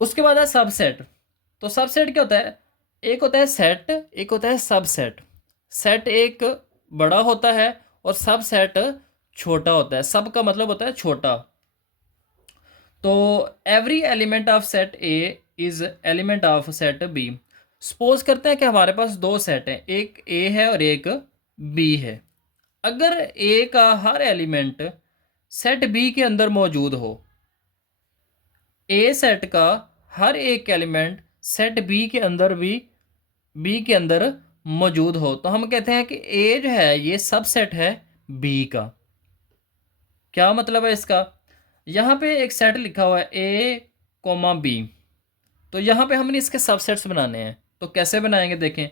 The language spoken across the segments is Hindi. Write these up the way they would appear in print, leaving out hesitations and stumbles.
उसके बाद है सबसेट। तो सबसेट क्या होता है? एक होता है सेट, एक होता है सबसेट। सेट एक बड़ा होता है और सबसेट छोटा होता है। सब का मतलब होता है छोटा। तो every element of set A is element of set B. Suppose करते हैं कि हमारे पास दो सेट हैं, एक ए है और एक बी है। अगर ए का हर एलिमेंट सेट बी के अंदर मौजूद हो, ए सेट का हर एक एलिमेंट सेट बी के अंदर भी बी के अंदर मौजूद हो, तो हम कहते हैं कि ए जो है ये सबसेट है बी का। क्या मतलब है इसका? यहाँ पे एक सेट लिखा हुआ है ए कोमा बी, तो यहाँ पे हमने इसके सबसेट्स बनाने हैं। तो कैसे बनाएंगे देखें।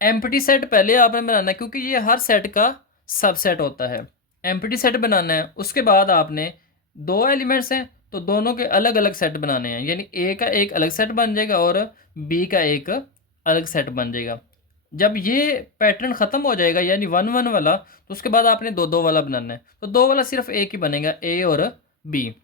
एम्प्टी सेट पहले आपने बनाना है क्योंकि ये हर सेट का सबसेट होता है। एम्प्टी सेट बनाना है, उसके बाद आपने दो एलिमेंट्स हैं तो दोनों के अलग अलग सेट बनाने हैं, यानी ए का एक अलग सेट बन जाएगा और बी का एक अलग सेट बन जाएगा। जब ये पैटर्न ख़त्म हो जाएगा यानी वन वन वाला, तो उसके बाद आपने दो दो वाला बनाना है। तो दो वाला सिर्फ एक ही बनेगा, ए और बी।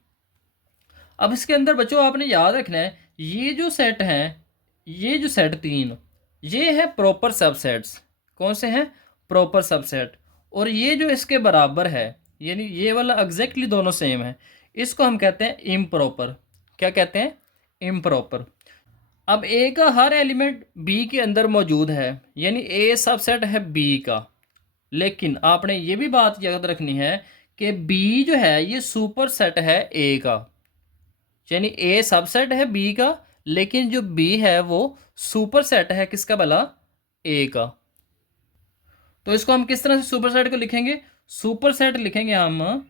अब इसके अंदर बच्चों आपने याद रखना है, ये जो सेट हैं, ये जो सेट तीन, ये है प्रॉपर सबसेट्स। कौन से हैं? Proper subset. और ये जो इसके बराबर है, यानी ये वाला एग्जैक्टली दोनों सेम है, इसको हम कहते हैं इम्प्रॉपर। क्या कहते हैं? इम्प्रॉपर। अब ए का हर एलिमेंट बी के अंदर मौजूद है, यानी ए सबसेट है बी का। लेकिन आपने ये भी बात याद रखनी है कि बी जो है ये सुपर सेट है ए का। यानी ए सबसेट है बी का, लेकिन जो बी है वो सुपर सेट है किसका भला? ए का। तो इसको हम किस तरह से सुपर सेट को लिखेंगे? सुपर सेट लिखेंगे हम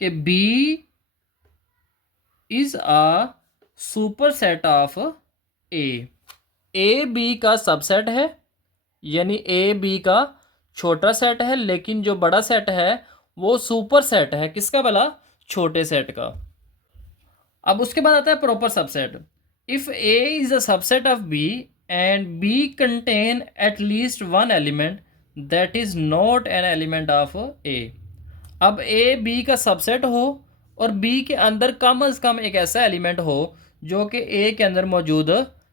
कि बी इज अ सुपर सेट ऑफ ए। ए बी का सबसेट है, यानी ए बी का छोटा सेट है, लेकिन जो बड़ा सेट है वो सुपर सेट है किसका भला? छोटे सेट का। अब उसके बाद आता है proper subset. If A is a subset of B and B contain at least one element that is not an element of A. अब ए बी का सबसेट हो और बी के अंदर कम से कम एक ऐसा एलिमेंट हो जो कि ए के अंदर मौजूद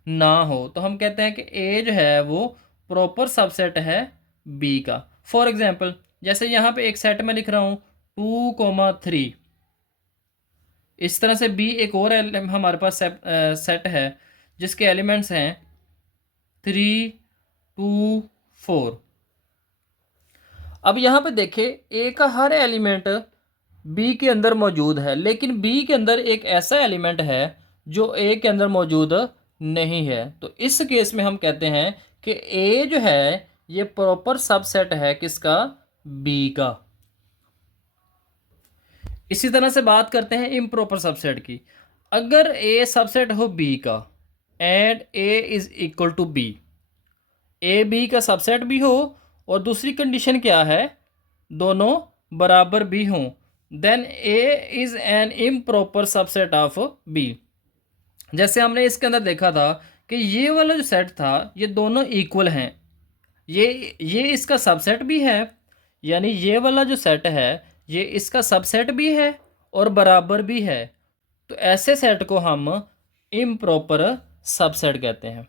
ना हो, तो हम कहते हैं कि ए जो है वो प्रॉपर सबसेट है बी का। फॉर एग्जांपल, जैसे यहाँ पे एक सेट में लिख रहा हूँ 2,3। इस तरह से बी एक और हमारे पास सेट है जिसके एलिमेंट्स हैं 3, 2, 4। अब यहाँ पे देखें, ए का हर एलिमेंट बी के अंदर मौजूद है, लेकिन बी के अंदर एक ऐसा एलिमेंट है जो ए के अंदर मौजूद नहीं है। तो इस केस में हम कहते हैं कि ए जो है ये प्रॉपर सबसेट है किसका? बी का। इसी तरह से बात करते हैं इम्प्रॉपर सबसेट की। अगर ए सबसेट हो बी का and A is equal to B, A B का सबसेट भी हो और दूसरी कंडीशन क्या है? दोनों बराबर भी हों, then A is an improper subset of B. जैसे हमने इसके अंदर देखा था कि ये वाला जो सेट था ये दोनों इक्वल हैं, ये इसका सबसेट भी है, यानी ये वाला जो सेट है ये इसका सबसेट भी है और बराबर भी है। तो ऐसे सेट को हम इम्प्रॉपर सबसेट कहते हैं।